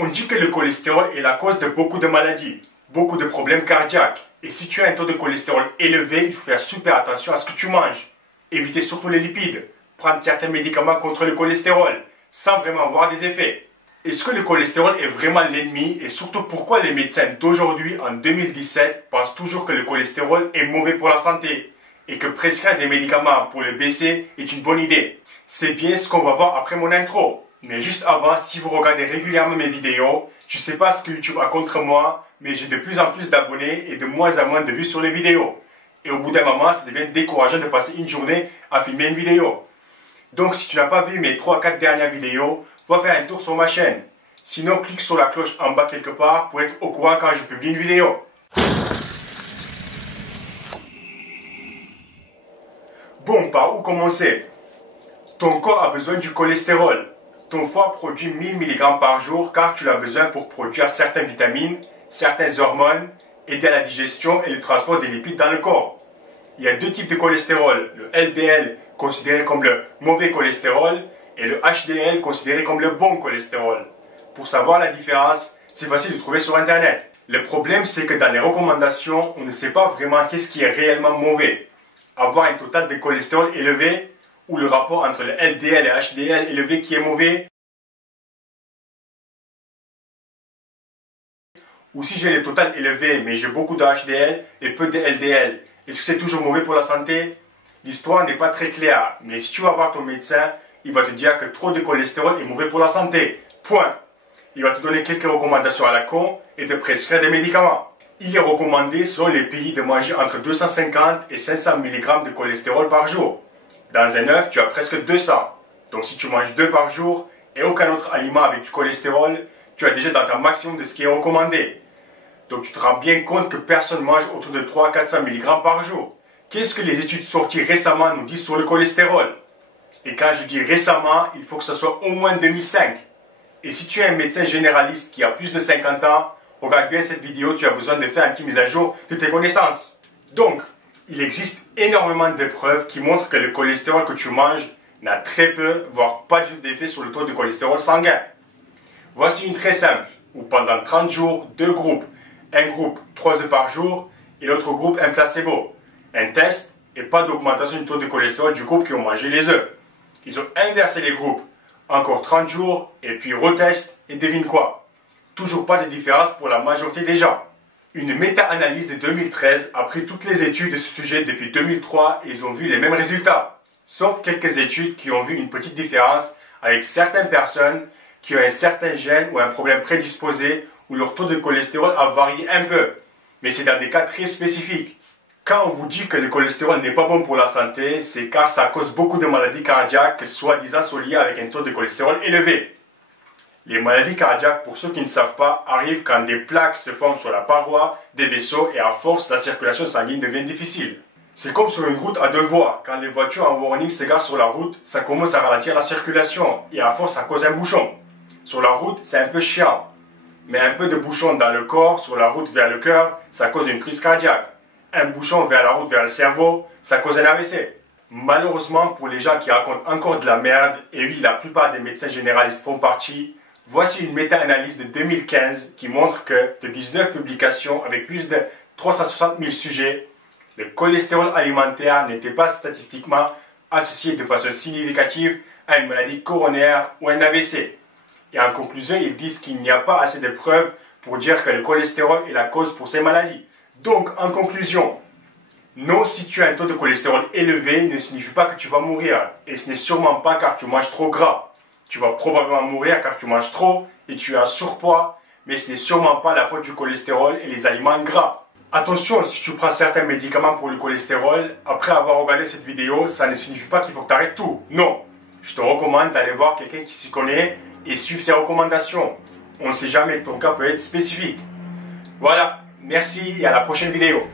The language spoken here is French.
On dit que le cholestérol est la cause de beaucoup de maladies, beaucoup de problèmes cardiaques. Et si tu as un taux de cholestérol élevé, il faut faire super attention à ce que tu manges. Éviter surtout les lipides, prendre certains médicaments contre le cholestérol, sans vraiment avoir des effets. Est-ce que le cholestérol est vraiment l'ennemi et surtout pourquoi les médecins d'aujourd'hui, en 2017, pensent toujours que le cholestérol est mauvais pour la santé et que prescrire des médicaments pour le baisser est une bonne idée? C'est bien ce qu'on va voir après mon intro. Mais juste avant, si vous regardez régulièrement mes vidéos, je ne sais pas ce que YouTube a contre moi, mais j'ai de plus en plus d'abonnés et de moins en moins de vues sur les vidéos. Et au bout d'un moment, ça devient décourageant de passer une journée à filmer une vidéo. Donc si tu n'as pas vu mes 3-4 dernières vidéos, va faire un tour sur ma chaîne. Sinon, clique sur la cloche en bas quelque part pour être au courant quand je publie une vidéo. Bon, par où commencer? Ton corps a besoin du cholestérol. Ton foie produit 1000 mg par jour car tu l'as besoin pour produire certaines vitamines, certaines hormones, aider à la digestion et le transport des lipides dans le corps. Il y a deux types de cholestérol, le LDL considéré comme le mauvais cholestérol et le HDL considéré comme le bon cholestérol. Pour savoir la différence, c'est facile de trouver sur internet. Le problème c'est que dans les recommandations, on ne sait pas vraiment qu'est-ce qui est réellement mauvais. Avoir un total de cholestérol élevé ou le rapport entre le LDL et HDL élevé qui est mauvais, ou si j'ai le total élevé mais j'ai beaucoup de HDL et peu de LDL, est-ce que c'est toujours mauvais pour la santé? L'histoire n'est pas très claire, mais si tu vas voir ton médecin, il va te dire que trop de cholestérol est mauvais pour la santé. Point. Il va te donner quelques recommandations à la con et te prescrire des médicaments. Il est recommandé selon les pays de manger entre 250 et 500 mg de cholestérol par jour. Dans un œuf, tu as presque 200. Donc si tu manges 2 par jour et aucun autre aliment avec du cholestérol, tu as déjà dans ton maximum de ce qui est recommandé. Donc tu te rends bien compte que personne ne mange autour de 300-400 mg par jour. Qu'est-ce que les études sorties récemment nous disent sur le cholestérol? Et quand je dis récemment, il faut que ce soit au moins 2005. Et si tu es un médecin généraliste qui a plus de 50 ans, regarde bien cette vidéo, tu as besoin de faire un petit mise à jour de tes connaissances. Donc, il existe énormément de preuves qui montrent que le cholestérol que tu manges n'a très peu, voire pas du tout d'effet sur le taux de cholestérol sanguin. Voici une très simple, où pendant 30 jours, deux groupes. Un groupe 3 œufs par jour et l'autre groupe un placebo. Un test et pas d'augmentation du taux de cholestérol du groupe qui ont mangé les œufs. Ils ont inversé les groupes. Encore 30 jours et puis retest et devine quoi? Toujours pas de différence pour la majorité des gens. Une méta-analyse de 2013 a pris toutes les études de ce sujet depuis 2003 et ils ont vu les mêmes résultats. Sauf quelques études qui ont vu une petite différence avec certaines personnes qui ont un certain gène ou un problème prédisposé où leur taux de cholestérol a varié un peu. Mais c'est dans des cas très spécifiques. Quand on vous dit que le cholestérol n'est pas bon pour la santé, c'est car ça cause beaucoup de maladies cardiaques, soi-disant sont liées avec un taux de cholestérol élevé. Les maladies cardiaques, pour ceux qui ne savent pas, arrivent quand des plaques se forment sur la paroi des vaisseaux et à force, la circulation sanguine devient difficile. C'est comme sur une route à deux voies. Quand les voitures en warning s'égarent sur la route, ça commence à ralentir la circulation et à force, ça cause un bouchon. Sur la route, c'est un peu chiant. Mais un peu de bouchon dans le corps, sur la route vers le cœur, ça cause une crise cardiaque. Un bouchon vers la route vers le cerveau, ça cause un AVC. Malheureusement, pour les gens qui racontent encore de la merde, et oui, la plupart des médecins généralistes font partie, voici une méta-analyse de 2015 qui montre que de 19 publications avec plus de 360 000 sujets, le cholestérol alimentaire n'était pas statistiquement associé de façon significative à une maladie coronaire ou un AVC. Et en conclusion, ils disent qu'il n'y a pas assez de preuves pour dire que le cholestérol est la cause pour ces maladies. Donc, en conclusion, non, si tu as un taux de cholestérol élevé, ne signifie pas que tu vas mourir. Et ce n'est sûrement pas car tu manges trop gras. Tu vas probablement mourir car tu manges trop et tu as un surpoids, mais ce n'est sûrement pas la faute du cholestérol et les aliments gras. Attention, si tu prends certains médicaments pour le cholestérol, après avoir regardé cette vidéo, ça ne signifie pas qu'il faut que tu arrêtes tout. Non, je te recommande d'aller voir quelqu'un qui s'y connaît et suivre ses recommandations. On ne sait jamais, ton cas peut être spécifique. Voilà, merci et à la prochaine vidéo.